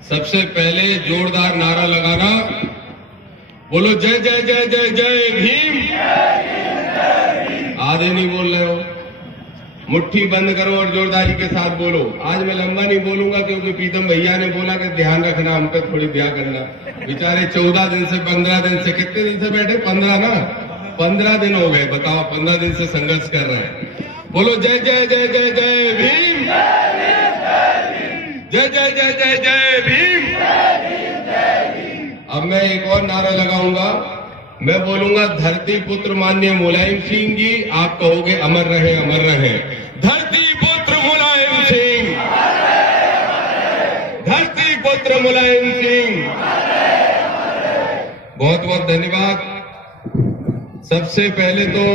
सबसे पहले जोरदार नारा लगाना, बोलो जय जय जय जय जय भीम। आधे नहीं बोल रहे हो, मुट्ठी बंद करो और जोरदारी के साथ बोलो। आज मैं लंबा नहीं बोलूंगा क्योंकि प्रीतम भैया ने बोला कि ध्यान रखना, हम पे थोड़ी दया करना। बेचारे 14 दिन से 15 दिन से, कितने दिन से बैठे? 15 ना, 15 दिन हो गए। बताओ, 15 दिन से संघर्ष कर रहे हैं। बोलो जय जय जय जय जय भीम, जय जय जय जय जय भीम। अब मैं एक और नारा लगाऊंगा, मैं बोलूंगा धरती पुत्र माननीय मुलायम सिंह जी, आप कहोगे अमर रहे अमर रहे। धरती पुत्र मुलायम सिंह, धरती पुत्र मुलायम सिंह। बहुत बहुत धन्यवाद। सबसे पहले तो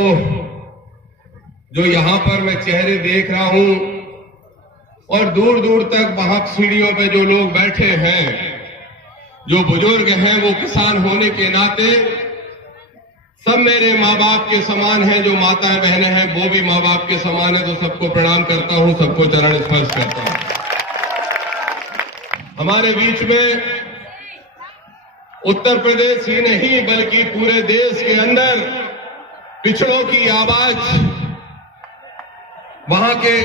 जो यहां पर मैं चेहरे देख रहा हूं और दूर दूर तक वहां सीढ़ियों पे जो लोग बैठे हैं, जो बुजुर्ग हैं, वो किसान होने के नाते सब मेरे माँ बाप के समान हैं। जो माताएं बहनें हैं वो भी माँ बाप के समान है। तो सबको प्रणाम करता हूं, सबको चरण स्पर्श करता हूं। हमारे बीच में उत्तर प्रदेश ही नहीं बल्कि पूरे देश के अंदर पिछड़ों की आवाज, वहां के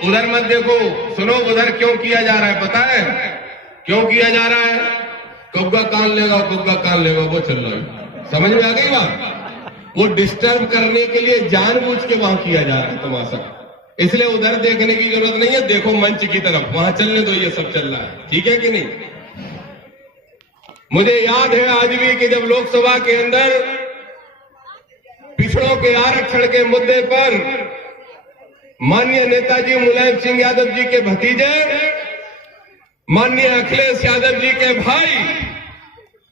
उधर मत देखो, सुनो उधर क्यों किया जा रहा है, पता है क्यों किया जा रहा है? कुग्गा कान लेगा, कुग्गा कान लेगा, वो चल रहा है। समझ में आ गई बात? वो डिस्टर्ब करने के लिए जानबूझ के वहां किया जा रहा है तमाशा। इसलिए उधर देखने की जरूरत नहीं है, देखो मंच की तरफ, वहां चलने दो, ये सब चल रहा है। ठीक है कि नहीं? मुझे याद है आज भी कि जब लोकसभा के अंदर पिछड़ों के आरक्षण के मुद्दे पर माननीय नेताजी मुलायम सिंह यादव जी के भतीजे, माननीय अखिलेश यादव जी के भाई,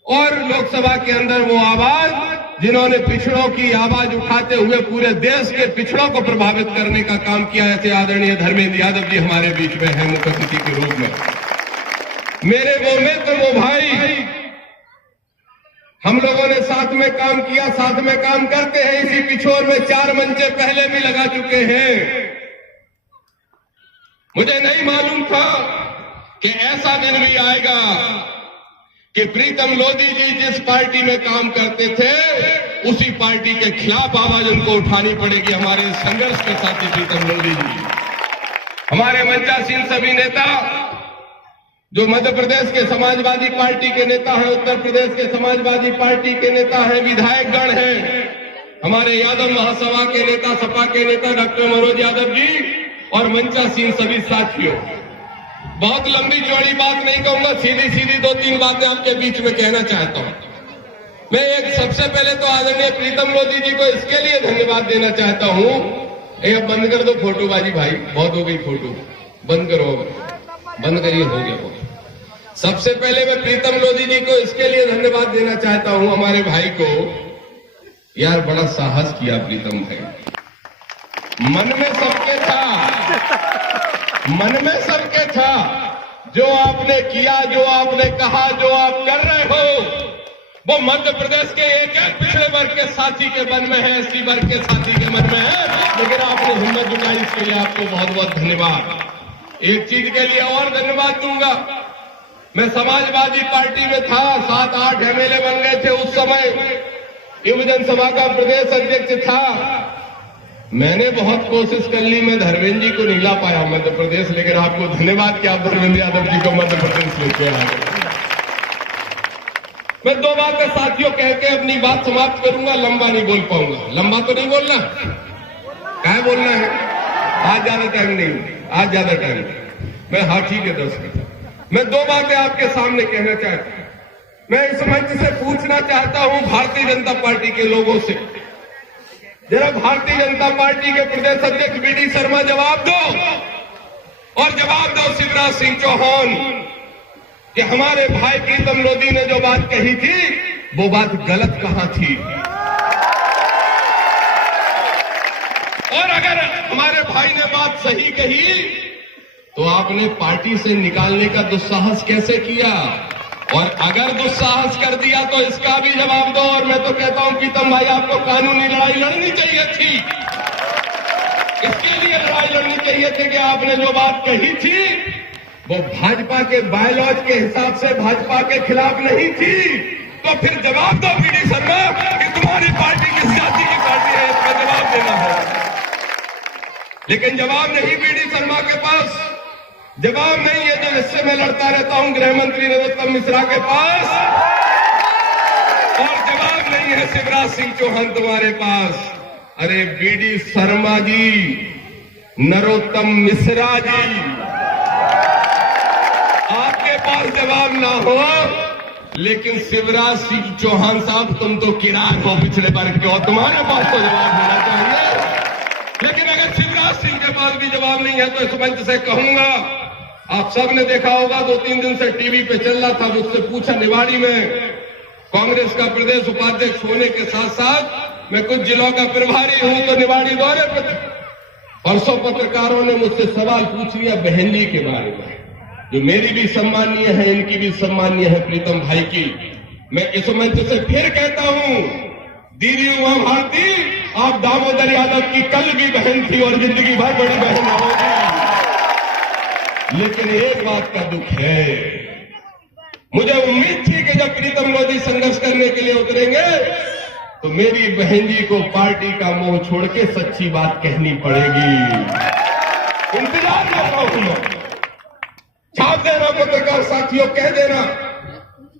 और लोकसभा के अंदर वो आवाज जिन्होंने पिछड़ों की आवाज उठाते हुए पूरे देश के पिछड़ों को प्रभावित करने का काम किया, ऐसे आदरणीय धर्मेंद्र यादव जी हमारे बीच में है मुख्य अतिथि के रूप में। मेरे वो मित्र, वो भाई, हम लोगों ने साथ में काम किया, साथ में काम करते हैं। इसी पिछोर में 4 मंचे पहले भी लगा चुके हैं। मुझे नहीं मालूम था कि ऐसा दिन भी आएगा कि प्रीतम लोधी जी जिस पार्टी में काम करते थे उसी पार्टी के खिलाफ आवाज उनको उठानी पड़ेगी। हमारे संघर्ष के साथी प्रीतम लोधी जी, हमारे मंचासीन सभी नेता जो मध्य प्रदेश के समाजवादी पार्टी के नेता हैं, उत्तर प्रदेश के समाजवादी पार्टी के नेता हैं, विधायक गण हैं, हमारे यादव महासभा के नेता, सपा के नेता डॉक्टर मनोज यादव जी, और मंचासीन सभी साथियों, बहुत लंबी चौड़ी बात नहीं कहूंगा, सीधी सीधी 2-3 बातें आपके बीच में कहना चाहता हूं। मैं एक सबसे पहले तो आदरणीय प्रीतम लोधी जी को इसके लिए धन्यवाद देना चाहता हूं। अब बंद कर दो फोटोबाजी भाई, बहुत हो गई फोटो, बंद करो, बंद करिए, हो गया। सबसे पहले मैं प्रीतम लोधी जी को इसके लिए धन्यवाद देना चाहता हूं, हमारे भाई को। यार बड़ा साहस किया प्रीतम भाई, मन में सबके था, मन में सबके था। जो आपने किया, जो आपने कहा, जो आप कर रहे हो, वो मध्य प्रदेश के एक एक पिछड़े वर्ग के साथी के मन में है, एसटी वर्ग के साथी के मन में है, लेकिन आपने हिम्मत जुटाई, इसके लिए आपको बहुत बहुत धन्यवाद। एक चीज के लिए और धन्यवाद दूंगा, मैं समाजवादी पार्टी में था, 7-8 एमएलए बन गए थे उस समय, युवजन सभा का प्रदेश अध्यक्ष था। मैंने बहुत कोशिश कर ली, मैं धर्मेंद्र जी को नहीं ला पाया मध्य प्रदेश, लेकिन आपको धन्यवाद कि आप धर्मेंद्र यादव जी को मध्य प्रदेश लेके आ गए। मैं 2 बातें साथियों कह के अपनी बात समाप्त करूंगा, लंबा नहीं बोल पाऊंगा। लंबा तो नहीं बोलना, क्या बोलना है? आज ज्यादा टाइम नहीं, आज ज्यादा टाइम, मैं हाथी के 10 मिनट। मैं 2 बातें आपके सामने कहना चाहता हूं। मैं इस मंच से पूछना चाहता हूं भारतीय जनता पार्टी के लोगों से, जरा भारतीय जनता पार्टी के प्रदेश अध्यक्ष बीडी शर्मा जवाब दो, और जवाब दो शिवराज सिंह चौहान कि हमारे भाई प्रीतम लोधी ने जो बात कही थी वो बात गलत कहां थी, और अगर हमारे भाई ने बात सही कही तो आपने पार्टी से निकालने का दुस्साहस कैसे किया, और अगर दुस्साहस कर दिया तो इसका भी जवाब दो। और मैं तो कहता हूं प्रीतम भाई, आपको कानूनी लड़ाई लड़नी चाहिए थी, इसके लिए लड़ाई लड़नी चाहिए थी कि आपने जो बात कही थी वो भाजपा के बायलॉज के हिसाब से भाजपा के खिलाफ नहीं थी, तो फिर जवाब दो वीडी शर्मा कि तुम्हारी पार्टी किस जाति की पार्टी है, इसका जवाब देना है। लेकिन जवाब नहीं वीडी शर्मा के पास, जवाब नहीं है जो इससे मैं लड़ता रहता हूं गृह मंत्री नरोत्तम मिश्रा के पास, और जवाब नहीं है शिवराज सिंह चौहान तुम्हारे पास। अरे वीडी शर्मा जी, नरोत्तम मिश्रा जी, आपके पास जवाब ना हो, लेकिन शिवराज सिंह चौहान साहब तुम तो किराए हो पिछले बार क्यों, तुम्हारे पास तो जवाब होना चाहिए। लेकिन अगर शिवराज सिंह के पास भी जवाब नहीं है तो इस मंच से कहूंगा, आप सब ने देखा होगा 2-3 दिन से टीवी पे चल रहा था, मुझसे पूछा, निवाड़ी में कांग्रेस का प्रदेश उपाध्यक्ष होने के साथ साथ मैं कुछ जिलों का प्रभारी हूं, तो निवाड़ी दौरे पर परसों पत्रकारों ने मुझसे सवाल पूछ लिया बहन जी के बारे में, जो मेरी भी सम्मानीय है, इनकी भी सम्मानीय है, प्रीतम भाई की। मैं इस मंच से फिर कहता हूं, दीदी उमा भारती, आप दामोदर यादव की कल भी बहन थी और जिंदगी भर बड़ी बहन होगी। लेकिन एक बात का दुख है, मुझे उम्मीद थी कि जब प्रीतम मोदी संघर्ष करने के लिए उतरेंगे तो मेरी बहन जी को पार्टी का मोह छोड़ के सच्ची बात कहनी पड़ेगी। इंतजार कर रहा हूं मैं, छाप देना पत्रकार साथियों, कह देना,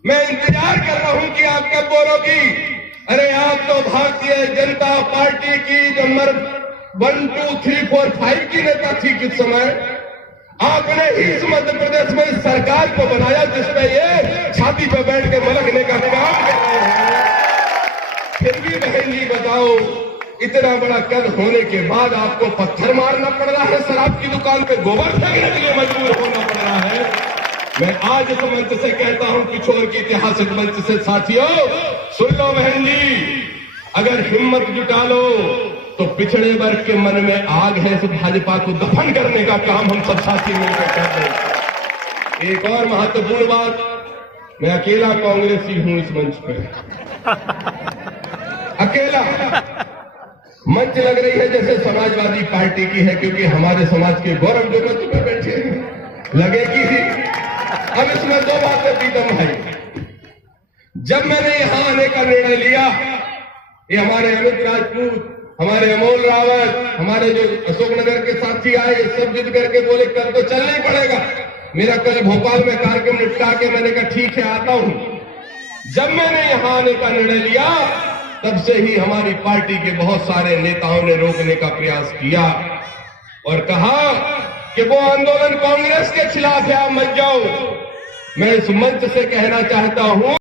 मैं इंतजार कर रहा हूं कि आप कब बोलोगी, अरे आप तो भारतीय जनता पार्टी की नंबर 1, 2, 3, 4, 5 की नेता थी किस समय, आपने ही इस मध्य प्रदेश में इस सरकार को बनाया जिसमें ये छाती पर बैठ के मलकने का काम कर रहे हैं। फिर भी बहन जी बताओ, इतना बड़ा कद होने के बाद आपको पत्थर मारना पड़ रहा है, शराब की दुकान पे गोबर फेंकने के लिए मजबूर होना पड़ रहा है। मैं आज इस मंच से कहता हूं, किशोर के ऐतिहासिक मंच से साथियों, सुन लो बहन जी, अगर हिम्मत जुटा लो तो पिछड़े वर्ग के मन में आग है, इस भाजपा को दफन करने का काम हम सब साथी मिलकर कर रहे हैं। एक और महत्वपूर्ण बात, मैं अकेला कांग्रेसी हूं इस मंच पे, अकेला। मंच लग रही है जैसे समाजवादी पार्टी की है, क्योंकि हमारे समाज के गौरव जो मंच पे बैठे हैं लगेगी ही। अब इसमें 2 बातें प्रीतम भाई, जब मैंने यहां आने का निर्णय लिया, ये हमारे अमित राजपूत, हमारे अमोल रावत, हमारे जो अशोकनगर के साथी आए, सब जिद करके बोले कल तो चलना ही पड़ेगा। मेरा कल भोपाल में कार्यक्रम निपटा के मैंने कहा ठीक है आता हूं। जब मैंने यहां आने का निर्णय लिया, तब से ही हमारी पार्टी के बहुत सारे नेताओं ने रोकने का प्रयास किया और कहा कि वो आंदोलन कांग्रेस के खिलाफ है, आप मत जाओ। मैं इस मंच से कहना चाहता हूं